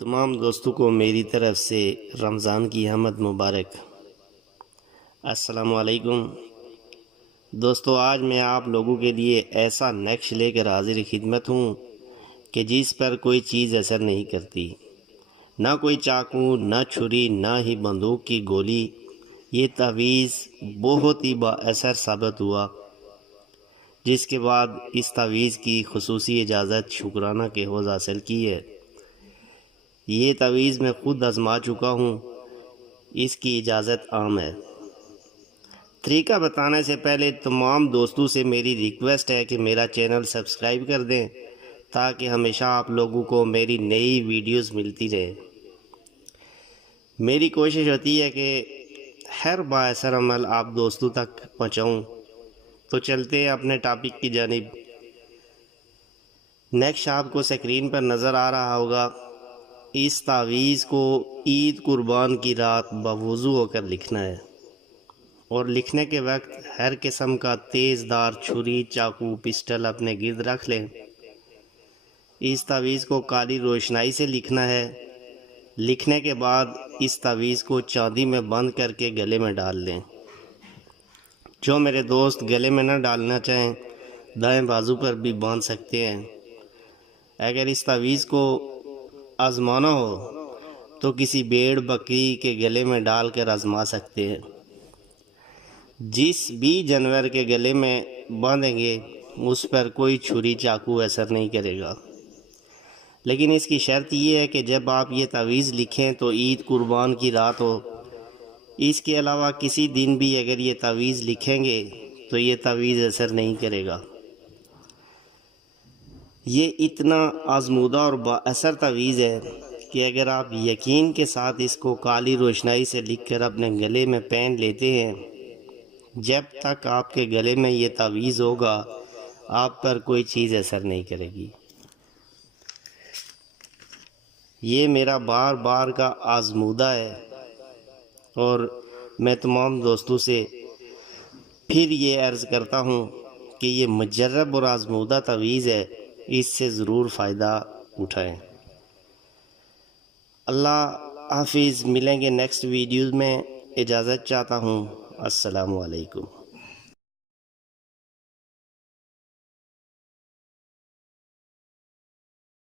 تمام دوستوں کو میری طرف سے رمضان کی حمد مبارک۔ السلام علیکم دوستو، آج میں آپ لوگوں کے لیے ایسا نقش لے کر حاضر خدمت ہوں کہ جس پر کوئی چیز اثر نہیں کرتی، نہ کوئی چاقو، نہ چھری، نہ ہی بندوق کی گولی۔ یہ تعویذ بہت ہی با اثر ثابت ہوا، جس کے بعد اس تعویذ کی خصوصی اجازت شکرانہ کے حوض حاصل کی ہے۔ یہ تعویذ میں خود آزما چکا ہوں، اس کی اجازت عام ہے۔ طریقہ بتانے سے پہلے تمام دوستوں سے میری ریکویسٹ ہے کہ میرا چینل سبسکرائب کر دیں تاکہ ہمیشہ آپ لوگوں کو میری نئی ویڈیوز ملتی رہے۔ میری کوشش ہوتی ہے کہ ہر بااثر عمل آپ دوستوں تک پہنچاؤں۔ تو چلتے ہیں اپنے ٹاپک کی جانب۔ نیکسٹ آپ کو سکرین پر نظر آ رہا ہوگا۔ اس تعویذ کو عید قربان کی رات بوضو ہو کر لکھنا ہے، اور لکھنے کے وقت ہر قسم کا تیز دار چھری، چاقو، پسٹل اپنے گرد رکھ لیں۔ اس تعویذ کو کالی روشنائی سے لکھنا ہے۔ لکھنے کے بعد اس تعویذ کو چاندی میں بند کر کے گلے میں ڈال لیں۔ جو میرے دوست گلے میں نہ ڈالنا چاہیں، دائیں بازو پر بھی باندھ سکتے ہیں۔ اگر اس تعویذ کو آزمانا ہو تو کسی بھیڑ بکری کے گلے میں ڈال کر آزما سکتے ہیں۔ جس بھی جانور کے گلے میں باندھیں گے اس پر کوئی چھری چاقو اثر نہیں کرے گا، لیکن اس کی شرط یہ ہے کہ جب آپ یہ تعویذ لکھیں تو عید قربان کی رات ہو۔ اس کے علاوہ کسی دن بھی اگر یہ تعویذ لکھیں گے تو یہ تعویذ اثر نہیں کرے گا۔ یہ اتنا آزمودہ اور با اثر تعویذ ہے کہ اگر آپ یقین کے ساتھ اس کو کالی روشنائی سے لکھ کر اپنے گلے میں پہن لیتے ہیں، جب تک آپ کے گلے میں یہ تعویذ ہوگا آپ پر کوئی چیز اثر نہیں کرے گی۔ یہ میرا بار بار کا آزمودہ ہے، اور میں تمام دوستوں سے پھر یہ عرض کرتا ہوں کہ یہ مجرب اور آزمودہ تعویذ ہے، اس سے ضرور فائدہ اٹھائیں۔ اللہ حافظ، ملیں گے نیکسٹ ویڈیوز میں۔ اجازت چاہتا ہوں۔ السلام علیکم۔